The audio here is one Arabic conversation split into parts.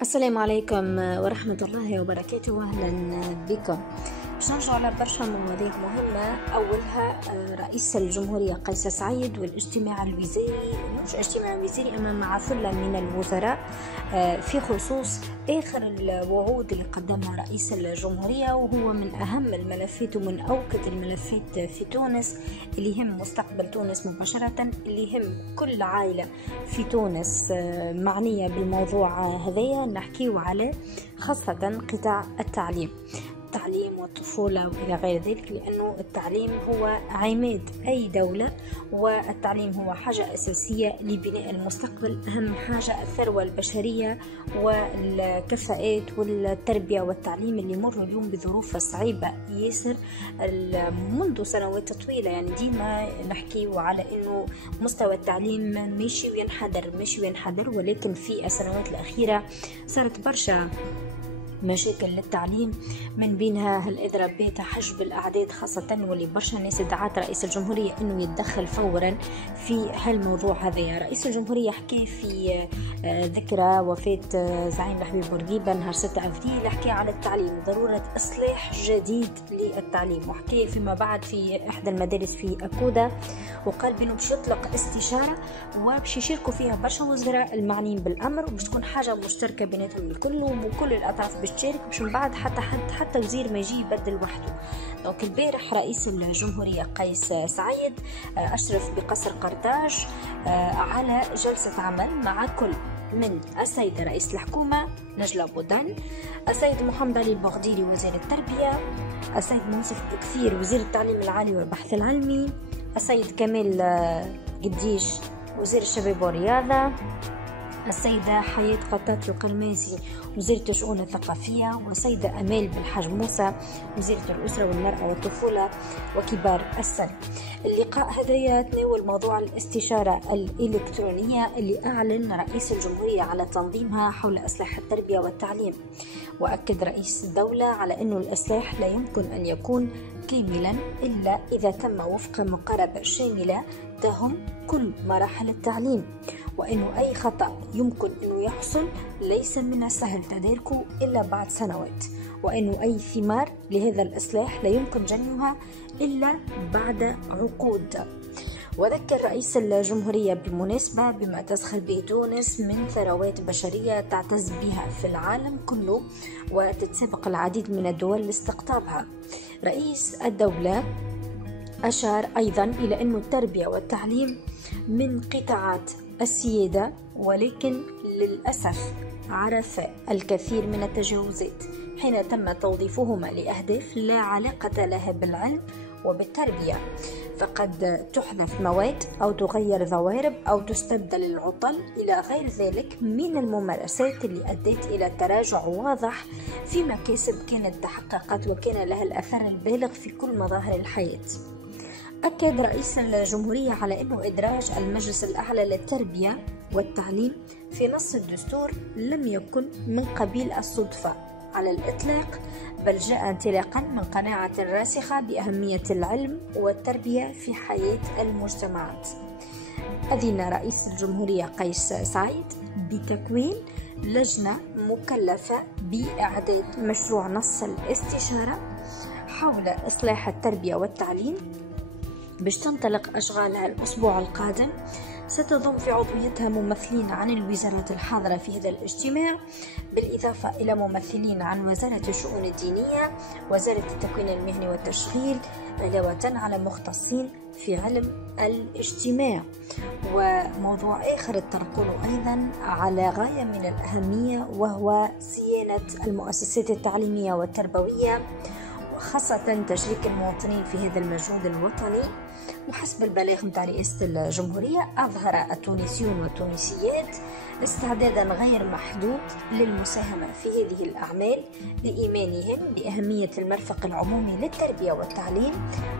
السلام عليكم ورحمة الله وبركاته، أهلا بكم. باش نرجعوا على برشا مواضيع مهمة. أولها رئيس الجمهورية قيس سعيد والاجتماع الوزاري، مش اجتماع وزاري أما مع ثلة من الوزراء في خصوص آخر الوعود اللي قدمها رئيس الجمهورية، وهو من أهم الملفات ومن أوكد الملفات في تونس اللي يهم مستقبل تونس مباشرة، اللي يهم كل عائلة في تونس معنية بالموضوع هذايا. نحكيه على خاصة قطاع التعليم والطفولة وإلى غير ذلك، لأنه التعليم هو عماد أي دولة، والتعليم هو حاجة أساسية لبناء المستقبل. أهم حاجة الثروة البشرية والكفاءات والتربية والتعليم اللي يمر اليوم بظروف صعيبة ياسر منذ سنوات طويلة. يعني ديما نحكي على أنه مستوى التعليم ماشي وينحدر، ولكن في السنوات الأخيرة صارت برشا مشاكل للتعليم، من بينها الإضرابات، حجب الأعداد خاصة، واللي برشا ناس دعت رئيس الجمهورية أنه يتدخل فورا في هالموضوع هذا. رئيس الجمهورية حكى في ذكرى وفاة زعيم الحبيب بورقيبة نهار 6 أفريل، حكى على التعليم وضرورة إصلاح جديد للتعليم، وحكى فيما بعد في إحدى المدارس في أكودا، وقال بأنه باش يطلق استشارة وباش يشاركوا فيها برشا وزراء المعنيين بالأمر، وباش تكون حاجة مشتركة بيناتهم الكل وكل الأطراف تشارك، باش من بعد حتى وزير ما يجي يبدل وحده. دونك البارح رئيس الجمهورية قيس سعيد أشرف بقصر قرطاج على جلسة عمل مع كل من السيد رئيس الحكومة نجلة بودان، السيد محمد علي البغديري وزير التربية، السيد منصف بوكثير وزير التعليم العالي والبحث العلمي، السيد كمال قديش وزير الشباب والرياضة، السيدة حياة قطاطي وقرماسي وزيرة الشؤون الثقافية، والسيدة أمال بالحاج موسى وزيرة الأسرة والمرأة والطفولة وكبار السن. اللقاء هذا يتناول موضوع الاستشارة الإلكترونية اللي أعلن رئيس الجمهورية على تنظيمها حول إصلاح التربية والتعليم، وأكد رئيس الدولة على أنه الإصلاح لا يمكن أن يكون كاملا إلا إذا تم وفق مقاربة شاملة تهم كل مراحل التعليم، وأنه أي خطأ يمكن أنه يحصل ليس من السهل تداركه إلا بعد سنوات، وأنه أي ثمار لهذا الإصلاح لا يمكن جنيها إلا بعد عقود. وذكر رئيس الجمهورية بالمناسبة بما تزخر به تونس من ثروات بشرية تعتز بها في العالم كله وتتسابق العديد من الدول لاستقطابها. رئيس الدولة أشار أيضا إلى أن التربية والتعليم من قطاعات السيادة، ولكن للأسف عرف الكثير من التجاوزات حين تم توظيفهما لأهداف لا علاقة لها بالعلم وبالتربية، فقد تحذف مواد أو تغير ضوارب أو تستبدل العطل إلى غير ذلك من الممارسات اللي أدت إلى تراجع واضح في مكاسب كانت تحققت وكان لها الأثر البالغ في كل مظاهر الحياة. أكد رئيس الجمهورية على أنه إدراج المجلس الأعلى للتربية والتعليم في نص الدستور لم يكن من قبيل الصدفة على الإطلاق، بل جاء انطلاقا من قناعة راسخة بأهمية العلم والتربية في حياة المجتمعات. أذن رئيس الجمهورية قيس سعيد بتكوين لجنة مكلفة بإعداد مشروع نص الاستشارة حول إصلاح التربية والتعليم باش تنطلق أشغالها الأسبوع القادم. ستضم في عضويتها ممثلين عن الوزارات الحاضرة في هذا الاجتماع، بالإضافة إلى ممثلين عن وزارة الشؤون الدينية، وزارة التكوين المهني والتشغيل، علاوة على مختصين في علم الاجتماع. وموضوع آخر تنقل أيضا على غاية من الأهمية، وهو صيانة المؤسسات التعليمية والتربوية، وخاصة تشريك المواطنين في هذا المجهود الوطني. وحسب البلاغ متاع رئاسة الجمهورية أظهر التونسيون والتونسيات استعدادا غير محدود للمساهمة في هذه الأعمال لإيمانهم بأهمية المرفق العمومي للتربية والتعليم،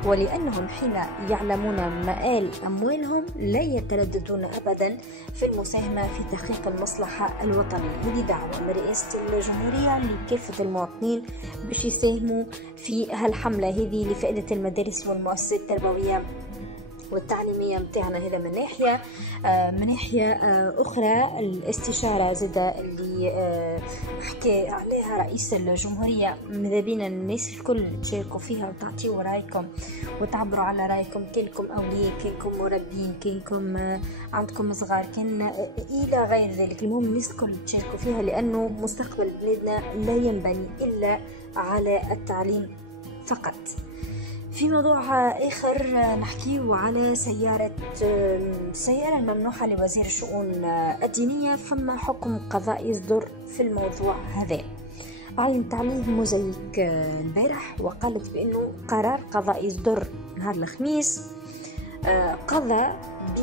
ولأنهم حين يعلمون مآل أموالهم لا يترددون أبدا في المساهمة في تحقيق المصلحة الوطنية. هذه دعوة من رئاسة الجمهورية لكافة المواطنين باش يساهموا في هالحملة هذه لفائدة المدارس والمؤسسات التربوية والتعليمية متاعنا. هذا من ناحية. من ناحية أخرى الاستشارة زادة اللي حكى عليها رئيس الجمهورية، ماذا بينا الناس الكل تشاركوا فيها وتعطيوا رأيكم وتعبروا على رأيكم، كلكم أولياء، كلكم مربين، كلكم عندكم صغار، كان إلى غير ذلك. المهم الناس الكل تشاركوا فيها، لأنه مستقبل بلادنا لا ينبني إلا على التعليم فقط. في موضوع آخر نحكيه على السيارة الممنوحة لوزير الشؤون الدينية. فما حكم قضائي يصدر في الموضوع هذا. أعلنت عليه موزايك البارح وقالت بأنه قرار قضائي يصدر نهار الخميس قضى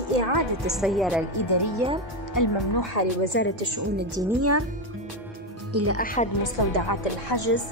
بإعادة السيارة الإدارية الممنوحة لوزارة الشؤون الدينية إلى أحد مستودعات الحجز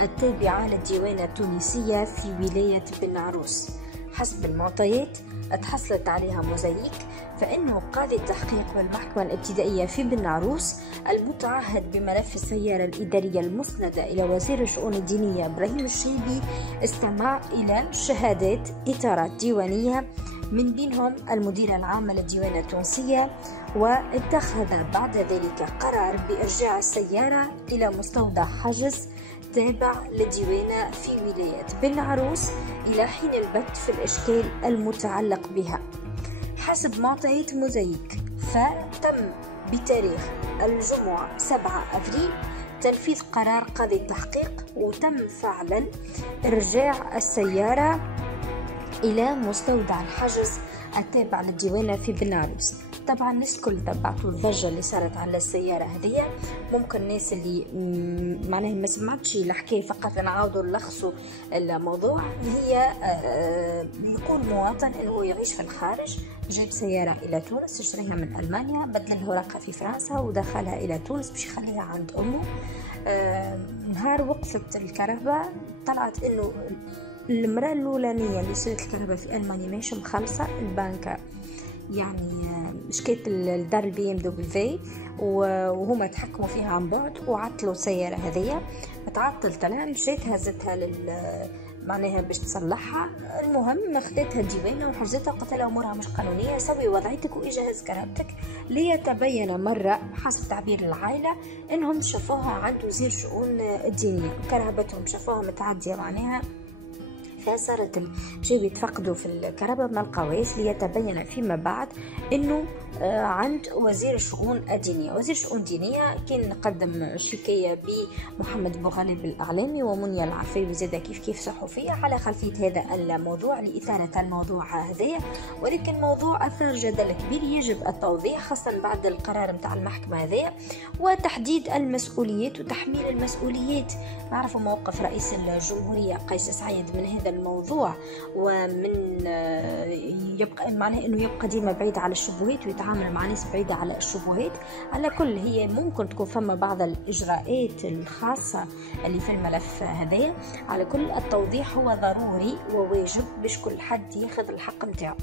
التابعة للديوانة التونسية في ولاية بن عروس. حسب المعطيات اتحصلت عليها موزايك، فإنه قاضي التحقيق بالمحكمة الابتدائية في بن عروس المتعهد بملف السيارة الإدارية المسندة إلى وزير الشؤون الدينية إبراهيم الشيبي استمع إلى شهادات إطارات ديوانية من بينهم المديرة العامة للديوانة التونسية، واتخذ بعد ذلك قرار بإرجاع السيارة إلى مستودع حجز تابع للديوانة في ولاية بن عروس إلى حين البت في الإشكال المتعلق بها. حسب معطيات موزايك، فتم بتاريخ الجمعة 7 أفريل تنفيذ قرار قاضي التحقيق، وتم فعلا إرجاع السيارة إلى مستودع الحجز التابع للديوانة في بن عروس. طبعا الناس الكل تبعتوا الضجة اللي صارت على السيارة هذه. ممكن الناس اللي معناها ما سمعتش الحكاية فقط نعاودوا نلخصوا الموضوع. هي يقول مواطن انه يعيش في الخارج، جاب سيارة الى تونس، اشتريها من المانيا، بدل الأوراق في فرنسا ودخلها الى تونس باش يخليها عند امه. نهار وقفت الكهرباء طلعت انه المرأة الأولانية اللي شرت الكهرباء في ألمانيا ماهيش مخلصة البنكة، يعني شكيت الدار البي ام دبليو وهما تحكموا فيها عن بعد وعطلوا السيارة هذية. تعطلت انا، مشيت هزتها معناها باش تصلحها. المهم خديتها الديوانة وحجزتها وقلت لها امورها مش قانونية، سوي وضعيتك واجي هز كهربتك. ليتبين مرة حسب تعبير العائلة انهم شافوها عند وزير الشؤون الدينية، كهربتهم شافوها متعدية معناها، فصارت جاي يتفقدوا في الكهرباء ما لقاوهاش، ليتبين فيما بعد انه عند وزير الشؤون الدينية. وزير الشؤون الدينية كان قدم شكاية بمحمد بوغالب الإعلامي ومنيا العفيوي زاده كيف صحفية على خلفية هذا الموضوع لإثارة الموضوع هذا، ولكن موضوع أثار جدل كبير يجب التوضيح خاصة بعد القرار متاع المحكمة هذا وتحديد المسؤوليات وتحميل المسؤوليات. نعرفوا موقف رئيس الجمهورية قيس سعيد من هذا الموضوع، ومن يبقى معناه انه يبقى ديما بعيد على الشبهات ويتعامل مع ناس بعيدة على الشبهات. على كل هي ممكن تكون فما بعض الإجراءات الخاصة اللي في الملف هذا. على كل التوضيح هو ضروري وواجب باش كل حد ياخذ الحق متاعه.